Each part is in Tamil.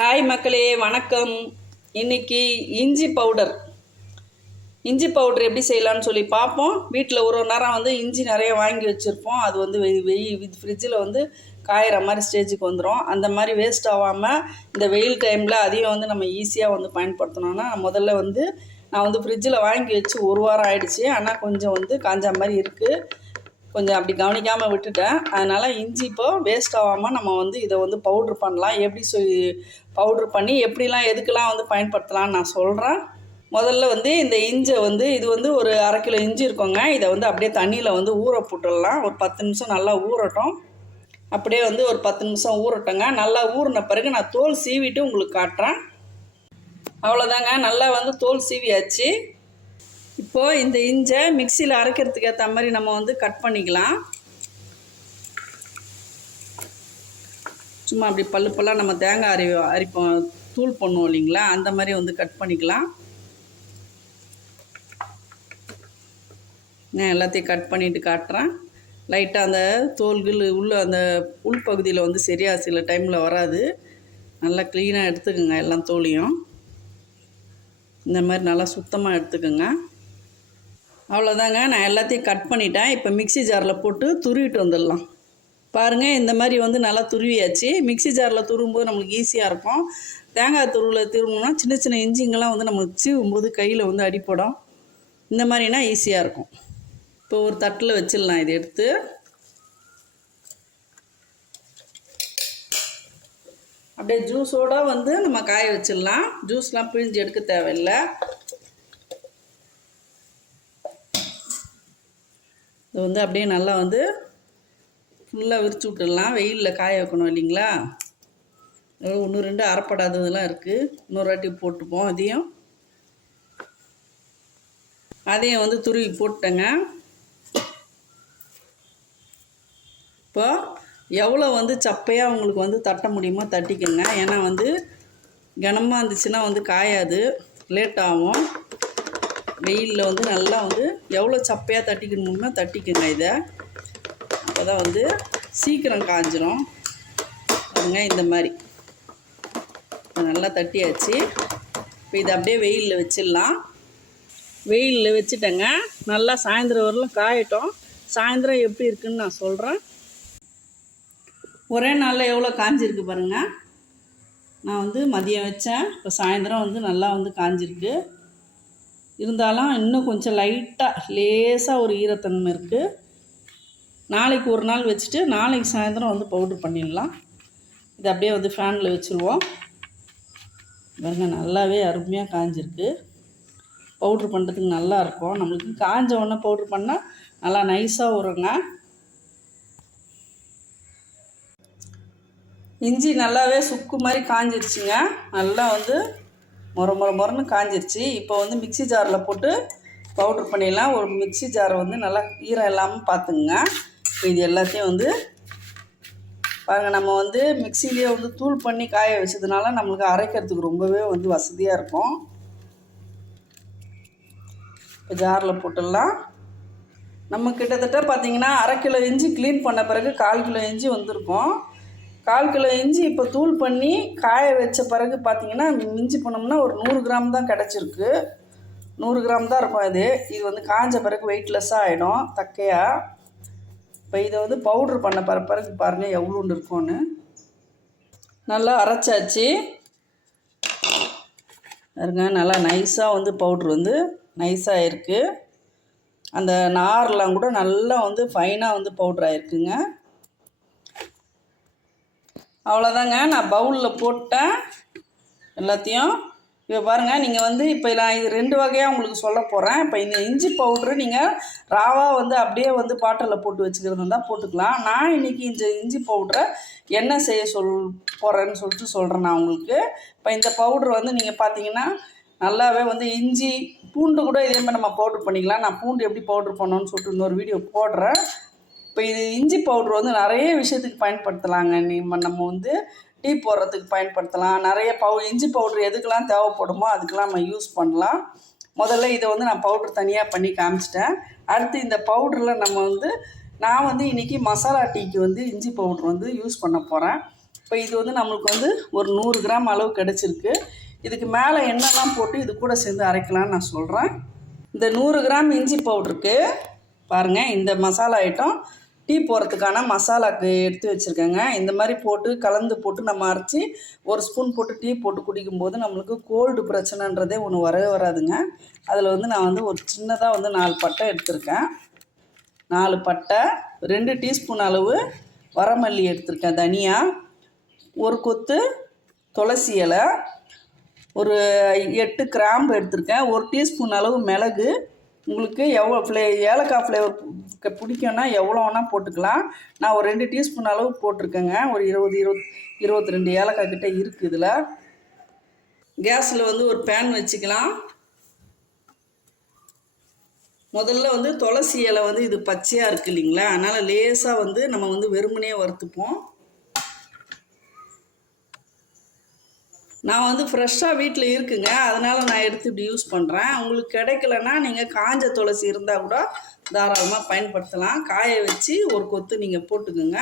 ஹாய் மக்களே வணக்கம். இன்னைக்கு இஞ்சி பவுடர். இஞ்சி பவுடர் எப்படி செய்யலாம்னு சொல்லி பார்ப்போம். வீட்டில் ஒரு ஒரு நேரம் வந்து இஞ்சி நிறைய வாங்கி வச்சுருப்போம். அது வந்து வெய் வெய் ஃப்ரிட்ஜில் வந்து காயிற மாதிரி ஸ்டேஜுக்கு வந்துடும் அந்த மாதிரி வேஸ்ட் ஆகாமல் இந்த வெயில் டைமில் அதையும் வந்து நம்ம ஈஸியாக வந்து பயன்படுத்தணும்னா முதல்ல வந்து நான் வந்து ஃப்ரிட்ஜில் வாங்கி வச்சு ஒரு வாரம் ஆயிடுச்சு. ஆனால் கொஞ்சம் வந்து காஞ்ச மாதிரி இருக்குது கொஞ்சம் அப்படி கவனிக்காமல் விட்டுட்டேன். அதனால் இஞ்சி இப்போ வேஸ்ட் ஆகாமல் நம்ம வந்து இதை வந்து பவுட்ரு பண்ணலாம். எப்படி சொ பவுட்ரு பண்ணி எப்படிலாம் எதுக்கெல்லாம் வந்து பயன்படுத்தலாம்னு நான் சொல்கிறேன் முதல்ல வந்து இந்த இஞ்சை வந்து இது வந்து ஒரு அரை கிலோ இஞ்சி இருக்குங்க. இதை வந்து அப்படியே தண்ணியில் வந்து ஊற போட்டுடலாம். ஒரு பத்து நிமிஷம் நல்லா ஊறட்டும். அப்படியே வந்து ஒரு பத்து நிமிஷம் ஊறட்டோங்க. நல்லா ஊறின பிறகு நான் தோல் சீவிட்டு உங்களுக்கு காட்டுறேன். அவ்வளோதாங்க நல்லா வந்து தோல் சீவியாச்சு. இப்போது இந்த இஞ்சை மிக்சியில் அரைக்கிறதுக்கு ஏற்ற மாதிரி நம்ம வந்து கட் பண்ணிக்கலாம். சும்மா அப்படி பல்லு பல்லாக நம்ம தேங்காய் அரி அரிப்போம் தூள் பண்ணுவோம் இல்லைங்களா? அந்த மாதிரி வந்து கட் பண்ணிக்கலாம். நான் எல்லாத்தையும் கட் பண்ணிட்டு காட்டுறேன். லைட்டாக அந்த தோல்கள் உள்ள அந்த உள்பகுதியில் வந்து சரியாக சில டைமில் வராது. நல்லா க்ளீனாக எடுத்துக்கோங்க எல்லாம் தோலையும். இந்த மாதிரி நல்லா சுத்தமாக எடுத்துக்கோங்க. அவ்வளோதாங்க. நான் எல்லாத்தையும் கட் பண்ணிட்டேன். இப்போ மிக்ஸி ஜாரில் போட்டு துருவிட்டு வந்துடலாம். பாருங்கள் இந்த மாதிரி வந்து நல்லா துருவியாச்சு. மிக்ஸி ஜாரில் துருவும்போது நம்மளுக்கு ஈஸியாக இருக்கும். தேங்காய் துருவில் திரும்பினா சின்ன சின்ன இஞ்சிங்கெல்லாம் வந்து நம்ம சீவும்போது கையில் வந்து அடிப்படும் இந்த மாதிரினா ஈஸியாக இருக்கும். இப்போ ஒரு தட்டில் வச்சிடலாம் இதை எடுத்து. அப்படியே ஜூஸோட வந்து நம்ம காய வச்சிடலாம். ஜூஸ்லாம் பிழிஞ்சு எடுக்க தேவையில்லை. இது வந்து அப்படியே நல்லா வந்து ஃபுல்லாக விரிச்சு விட்டுடலாம். வெயிலில் காய வைக்கணும் இல்லைங்களா? ஒன்று ரெண்டு அறப்படாததுலாம் இருக்குது இன்னொரு வாட்டி போட்டுப்போம் அதையும். அதையும் வந்து துருவி போட்டுட்டேங்க. இப்போ எவ்வளோ வந்து சப்பையாக உங்களுக்கு வந்து தட்ட முடியுமோ தட்டிக்கோங்க. ஏன்னா வந்து கனமாக இருந்துச்சுன்னா வந்து காயாது. லேட் ஆகும். வெயிலில் வந்து நல்லா வந்து எவ்வளோ சப்பையாக தட்டிக்கணும்னா முடியுமோ தட்டிக்கோங்க இதை. அப்போ தான் வந்து சீக்கிரம் காஞ்சிரும். பாருங்க இந்த மாதிரி. நல்லா தட்டியாச்சு. இப்போ இதை அப்படியே வெயிலில் வச்சிடலாம். வெயிலில் வச்சுட்டேங்க. நல்லா சாயந்தரம் வரலும் காயட்டும். சாயந்தரம் எப்படி இருக்குன்னு நான் சொல்கிறேன் ஒரே நாளில் எவ்வளோ காஞ்சிருக்கு பாருங்கள் நான் வந்து மதியம் வச்சேன். இப்போ சாயந்தரம் வந்து நல்லா வந்து காஞ்சிருக்கு. இருந்தாலும் இன்னும் கொஞ்சம் லைட்டாக லேசாக ஒரு ஈரத்தன்மை இருக்குது நாளைக்கு ஒரு நாள் வச்சுட்டு நாளைக்கு சாயந்தரம் வந்து பவுட்ரு பண்ணிடலாம். இது அப்படியே வந்து ஃபேனில் வச்சுருவோம். பாருங்க நல்லாவே அருமையாக காஞ்சிருக்கு. பவுட்ரு பண்ணுறதுக்கு நல்லா இருக்கும். நம்மளுக்கு காஞ்ச உடனே பவுட்ரு பண்ணால் நல்லா நைஸாக வருங்க. இஞ்சி நல்லாவே சுக்கு மாதிரி காஞ்சிருச்சுங்க. நல்லா வந்து முற முற முறன்னு காஞ்சிருச்சு. இப்போ வந்து மிக்ஸி ஜாரில் போட்டு பவுட்ரு பண்ணிடலாம். ஒரு மிக்ஸி ஜாரை வந்து நல்லா ஈரம் இல்லாமல் பார்த்துங்க இப்போ இது எல்லாத்தையும் வந்து பாருங்கள் நம்ம வந்து மிக்சிலேயே வந்து தூள் பண்ணி காய வச்சதுனால நம்மளுக்கு அரைக்கிறதுக்கு ரொம்பவே வந்து வசதியாக இருக்கும். இப்போ ஜாரில் போட்டுடலாம். நம்ம கிட்டத்தட்ட பார்த்தீங்கன்னா அரை கிலோ இஞ்சி க்ளீன் பண்ண பிறகு கால் கிலோ இஞ்சி வந்திருக்கோம். கால் கிலோ இஞ்சி இப்போ தூள் பண்ணி காய வச்ச பிறகு பார்த்தீங்கன்னா மிஞ்சி பண்ணோம்னா ஒரு நூறு கிராம் தான் கிடச்சிருக்கு. நூறு கிராம் தான் இருக்கும் இது இது வந்து காஞ்ச பிறகு வெயிட்லெஸ்ஸாக ஆகிடும் தக்கையாக இப்போ இதை வந்து பவுட்ரு பண்ண பிற பிறகு பாருங்கள் எவ்வளோண்டு இருக்கும்னு. நல்லா அரைச்சாச்சு. பாருங்க நல்லா நைஸாக வந்து பவுட்ரு வந்து நைஸாக இருக்குது அந்த நார்லாம் கூட நல்லா வந்து ஃபைனாக வந்து பவுட்ரு ஆயிருக்குங்க. அவ்வளோதாங்க நான் பவுலில் போட்டேன். எல்லாத்தையும். இப்போ பாருங்கள் நீங்கள் வந்து இப்போ நான் இது ரெண்டு வகையாக உங்களுக்கு சொல்ல போகிறேன் இப்போ இந்த இஞ்சி பவுட்ரு நீங்கள் ராவாக வந்து அப்படியே வந்து பாட்டிலில் போட்டு வச்சுக்கிறது இருந்தால் போட்டுக்கலாம். நான் இன்றைக்கி இந்த இஞ்சி பவுட்ரை என்ன செய்ய சொல் போகிறேன்னு சொல்லிட்டு சொல்கிறேன் நான் உங்களுக்கு. இப்போ இந்த பவுட்ரு வந்து நீங்கள் பார்த்தீங்கன்னா நல்லாவே வந்து இஞ்சி பூண்டு கூட இதே மாதிரி நம்ம பவுட்ரு பண்ணிக்கலாம். நான் பூண்டு எப்படி பவுட்ரு பண்ணணும்னு சொல்லிட்டு இன்னொரு வீடியோ போடுறேன். இப்போ இது இஞ்சி பவுட்ரு வந்து நிறைய விஷயத்துக்கு பயன்படுத்தலாங்க. நம்ம நம்ம வந்து டீ போடுறதுக்கு பயன்படுத்தலாம். நிறைய பவு இஞ்சி பவுட்ரு எதுக்கெல்லாம் தேவைப்படுமோ அதுக்கெல்லாம் நம்ம யூஸ் பண்ணலாம். முதல்ல இதை வந்து நான் பவுட்ரு தனியாக பண்ணி காமிச்சிட்டேன். அடுத்து இந்த பவுடரில் நம்ம வந்து நான் வந்து இன்றைக்கி மசாலா டீக்கு வந்து இஞ்சி பவுட்ரு வந்து யூஸ் பண்ண போகிறேன் இப்போ இது வந்து நம்மளுக்கு வந்து ஒரு நூறு கிராம் அளவு கிடச்சிருக்கு. இதுக்கு மேலே என்னெல்லாம் போட்டு இது கூட சேர்ந்து அரைக்கலாம்னு நான் சொல்கிறேன் இந்த நூறு கிராம் இஞ்சி பவுட்ருக்கு பாருங்கள் இந்த மசாலா ஐட்டம் டீ போடுறதுக்கான மசாலாக்கு எடுத்து வச்சுருக்கேங்க. இந்த மாதிரி போட்டு கலந்து போட்டு நம்ம அரைச்சி ஒரு ஸ்பூன் போட்டு டீ போட்டு குடிக்கும்போது நம்மளுக்கு கோல்டு பிரச்சனைன்றதே ஒன்று வரவே வராதுங்க. அதில் வந்து நான் வந்து ஒரு சின்னதாக வந்து நாலு பட்டை எடுத்திருக்கேன். நாலு பட்டை ரெண்டு டீஸ்பூன் அளவு வரமல்லி எடுத்திருக்கேன் தனியாக ஒரு கொத்து துளசி இலை ஒரு எட்டு கிராம்பு எடுத்திருக்கேன். ஒரு டீஸ்பூன் அளவு மிளகு உங்களுக்கு எவ்வளோ ஃப்ளே ஏலக்காய் ஃப்ளேவர் பிடிக்கும்னா எவ்வளோ வேணால் போட்டுக்கலாம். நான் ஒரு ரெண்டு டீஸ்பூன் அளவு போட்டிருக்கேங்க. ஒரு இருபது இருபத் இருபத்தி ரெண்டு ஏலக்காய் கிட்ட இருக்குது இதில். கேஸில் வந்து ஒரு பேன் வச்சுக்கலாம். முதல்ல வந்து துளசி இலை வந்து இது பச்சையாக இருக்குது இல்லைங்களா? அதனால் லேசாக வந்து நம்ம வந்து வெறுமனே வறுத்துப்போம். நான் வந்து ஃப்ரெஷ்ஷாக வீட்டில் இருக்குங்க. அதனால் நான் எடுத்து இப்படி யூஸ் பண்ணுறேன் உங்களுக்கு கிடைக்கலன்னா நீங்கள் காஞ்ச துளசி இருந்தால் கூட தாராளமாக பயன்படுத்தலாம். காய வச்சு ஒரு கொத்து நீங்கள் போட்டுக்கோங்க.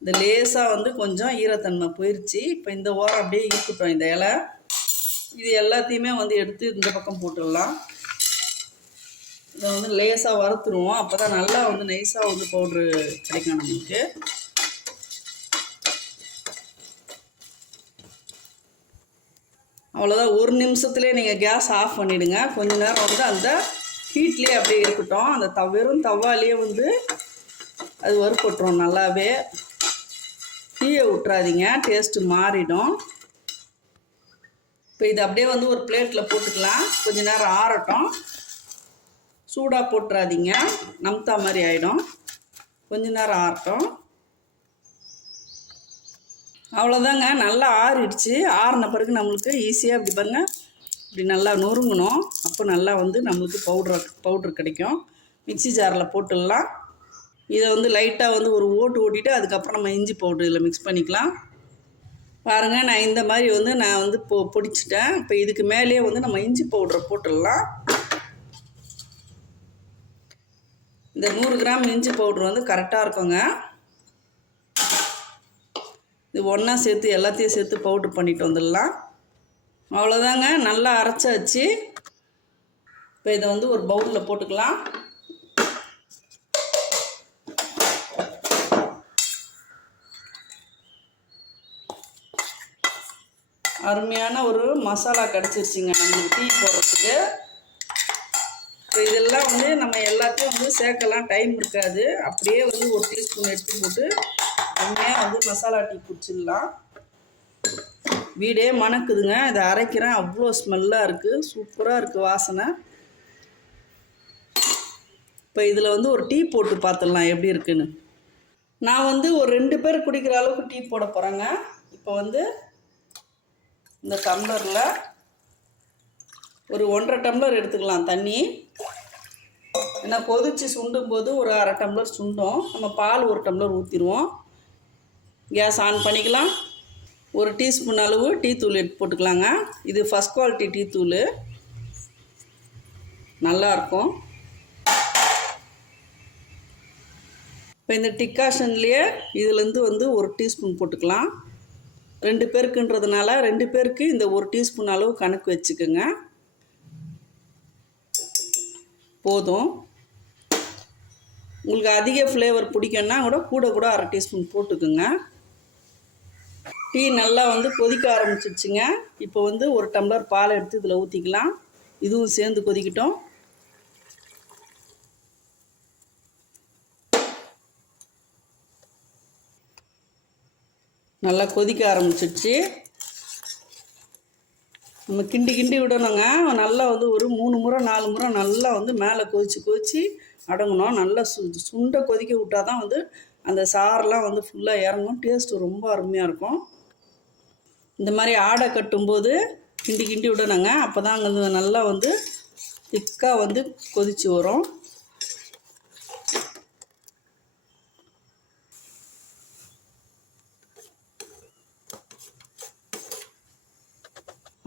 இந்த லேசாக வந்து கொஞ்சம் ஈரத்தன்மை போயிடுச்சு இப்போ இந்த ஓரம் அப்படியே இருக்கட்டும் இந்த இலை. இது எல்லாத்தையுமே வந்து எடுத்து இந்த பக்கம் போட்டுடலாம். இதை வந்து லேசாக வறுத்துருவோம். அப்போ தான் நல்லா வந்து நைஸாக வந்து பவுட்ரு கிடைக்கும் நம்மளுக்கு அவ்வளோதான் ஒரு நிமிஷத்துலேயே நீங்கள் கேஸ் ஆஃப் பண்ணிவிடுங்க கொஞ்ச நேரம் வந்து அந்த ஹீட்லேயே அப்படியே இருக்கட்டும். அந்த தவ வெறும் தவாலேயே வந்து அது வறுப்பட்டுரும் நல்லாவே. தீயை விட்றாதீங்க டேஸ்ட்டு மாறிடும். இப்போ இது அப்படியே வந்து ஒரு பிளேட்டில் போட்டுக்கலாம். கொஞ்ச நேரம் ஆறட்டும். சூடாக போட்டுறாதீங்க. நம்தா மாதிரி ஆகிடும் கொஞ்ச நேரம் ஆறட்டும். அவ்வளோதாங்க நல்லா ஆறிடுச்சு. ஆறின பிறகு நம்மளுக்கு ஈஸியாக இப்படி பாருங்கள் இப்படி நல்லா நொறுங்கணும். அப்போ நல்லா வந்து நம்மளுக்கு பவுட்ரு பவுட்ரு கிடைக்கும். மிக்சி ஜாரில் போட்டுடலாம். இதை வந்து லைட்டாக வந்து ஒரு ஓட்டு ஓட்டிட்டு அதுக்கப்புறம் நம்ம இஞ்சி பவுட்ரு இதில் மிக்ஸ் பண்ணிக்கலாம். பாருங்கள் நான் இந்த மாதிரி வந்து நான் வந்து பொ பொடிச்சிட்டேன். இப்போ இதுக்கு மேலேயே வந்து நம்ம இஞ்சி பவுட்ரை போட்டுடலாம். இந்த நூறு கிராம் இஞ்சி பவுட்ரு வந்து கரெக்டாக இருக்குங்க. இது ஒன்றா சேர்த்து எல்லாத்தையும் சேர்த்து பவுட்ரு பண்ணிட்டு வந்துடலாம். அவ்வளோதாங்க நல்லா அரைச்சாச்சு. இப்போ இதை வந்து ஒரு பவுலில் போட்டுக்கலாம். அருமையான ஒரு மசாலா கிடச்சிருச்சிங்க நம்மளுக்கு டீ போடுறதுக்கு. இப்போ இதெல்லாம் வந்து நம்ம எல்லாத்தையும் வந்து சேர்க்கலாம் டைம் இருக்காது. அப்படியே வந்து ஒரு டீஸ்பூன் எடுத்து போட்டு உண்மையாக வந்து மசாலா டீ குடிச்சிடலாம். வீடே மணக்குதுங்க. இதை அரைக்கிறேன். அவ்வளோ ஸ்மெல்லாக இருக்குது சூப்பராக இருக்குது வாசனை. இப்போ இதில் வந்து ஒரு டீ போட்டு பார்த்துடலாம் எப்படி இருக்குன்னு. நான் வந்து ஒரு ரெண்டு பேர் குடிக்கிற அளவுக்கு டீ போட போகிறேங்க இப்போ வந்து இந்த டம்ளரில் ஒரு ஒன்றரை டம்ளர் எடுத்துக்கலாம் தண்ணி. ஏன்னா கொதித்து சுண்டும் போது ஒரு அரை டம்ளர் சுண்டும். நம்ம பால் ஒரு டம்ளர் ஊற்றிடுவோம் கேஸ் ஆன் பண்ணிக்கலாம். ஒரு டீஸ்பூன் அளவு டீ தூள் எடுத்து போட்டுக்கலாங்க. இது ஃபஸ்ட் குவாலிட்டி டீ தூள். நல்லாயிருக்கும் இப்போ இந்த டிக்காஷன்லேயே இதுலேருந்து வந்து ஒரு டீஸ்பூன் போட்டுக்கலாம். ரெண்டு பேருக்குன்றதுனால ரெண்டு பேருக்கு இந்த ஒரு டீஸ்பூன் அளவு கணக்கு வச்சுக்கோங்க. போதும். உங்களுக்கு அதிக ஃப்ளேவர் பிடிக்குன்னா கூட கூட கூட அரை டீஸ்பூன் போட்டுக்குங்க. டீ நல்லா வந்து கொதிக்க ஆரம்பிச்சிடுச்சுங்க இப்போ வந்து ஒரு டம்ளர் பால் எடுத்து இதில் ஊற்றிக்கலாம் இதுவும் சேர்ந்து கொதிக்கட்டும். நல்லா கொதிக்க ஆரம்பிச்சிடுச்சு நம்ம கிண்டி கிண்டி விடணுங்க. நல்லா வந்து ஒரு மூணு முறை நாலு முறை நல்லா வந்து மேலே கொதித்து கொதித்து அடங்கணும். நல்லா சு சுண்டை கொதிக்க விட்டால் தான் வந்து அந்த சாரெலாம் வந்து ஃபுல்லாக இறங்கும். டேஸ்ட்டு ரொம்ப அருமையாக இருக்கும். இந்த மாதிரி ஆடை கட்டும்போது கிண்டி கிண்டி விடணுங்க. அப்போ தான் அங்கே நல்லா வந்து திக்காக வந்து கொதிச்சு வரும்.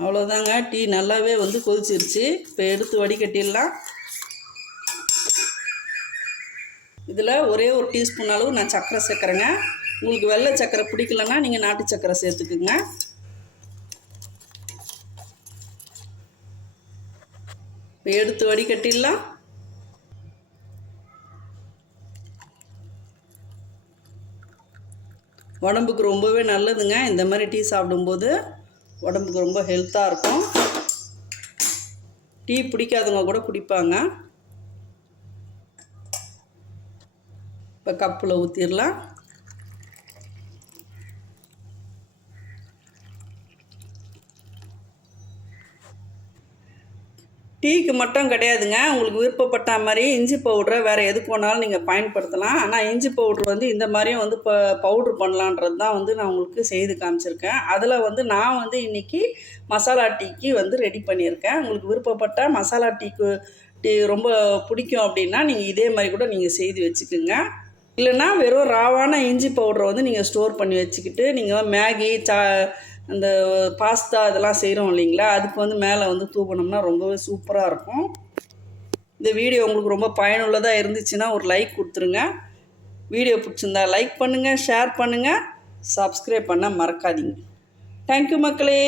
அவ்வளோதாங்க டீ நல்லாவே வந்து கொதிச்சிருச்சு. இப்போ எடுத்து வடிகட்டிடலாம். இதில் ஒரே ஒரு டீஸ்பூன் அளவு நான் சர்க்கரை சேர்க்குறேங்க. உங்களுக்கு வெள்ளை சக்கரை பிடிக்கலன்னா நீங்கள் நாட்டு சக்கரை சேர்த்துக்குங்க. எடுத்து வடிகட்டிடலாம். உடம்புக்கு ரொம்பவே நல்லதுங்க. இந்த மாதிரி டீ சாப்பிடும்போது உடம்புக்கு ரொம்ப ஹெல்த்தாக இருக்கும். டீ பிடிக்காதவங்க கூட குடிப்பாங்க. இப்போ கப்பில் ஊற்றிடலாம் டீக்கு மட்டும் கிடையாதுங்க. உங்களுக்கு விருப்பப்பட்ட மாதிரி இஞ்சி பவுடரை வேறு எதுக்கு வேணாலும் நீங்கள் பயன்படுத்தலாம். ஆனால் இஞ்சி பவுட்ரு வந்து இந்த மாதிரியும் வந்து இப்போ பவுட்ரு பண்ணலான்றது தான் வந்து நான் உங்களுக்கு செய்து காமிச்சிருக்கேன். அதில் வந்து நான் வந்து இன்றைக்கி மசாலா டீக்கு வந்து ரெடி பண்ணியிருக்கேன். உங்களுக்கு விருப்பப்பட்ட மசாலா டீக்கு டீ ரொம்ப பிடிக்கும் அப்படின்னா நீங்கள் இதே மாதிரி கூட நீங்கள் செய்து வச்சுக்கோங்க. இல்லைன்னா வெறும் ராவான இஞ்சி பவுடரை வந்து நீங்கள் ஸ்டோர் பண்ணி வச்சுக்கிட்டு நீங்கள் மேகி சா அந்த பாஸ்தா இதெல்லாம் செய்கிறோம் இல்லைங்களா? அதுக்கு வந்து மேலே வந்து தூவனோம்னா ரொம்பவே சூப்பராக இருக்கும். இந்த வீடியோ உங்களுக்கு ரொம்ப பயனுள்ளதாக இருந்துச்சுன்னா ஒரு லைக் கொடுத்துருங்க. வீடியோ பிடிச்சிருந்தா லைக் பண்ணுங்கள் ஷேர் பண்ணுங்கள் சப்ஸ்கிரைப் பண்ண மறக்காதீங்க. தேங்க்யூ மக்களே.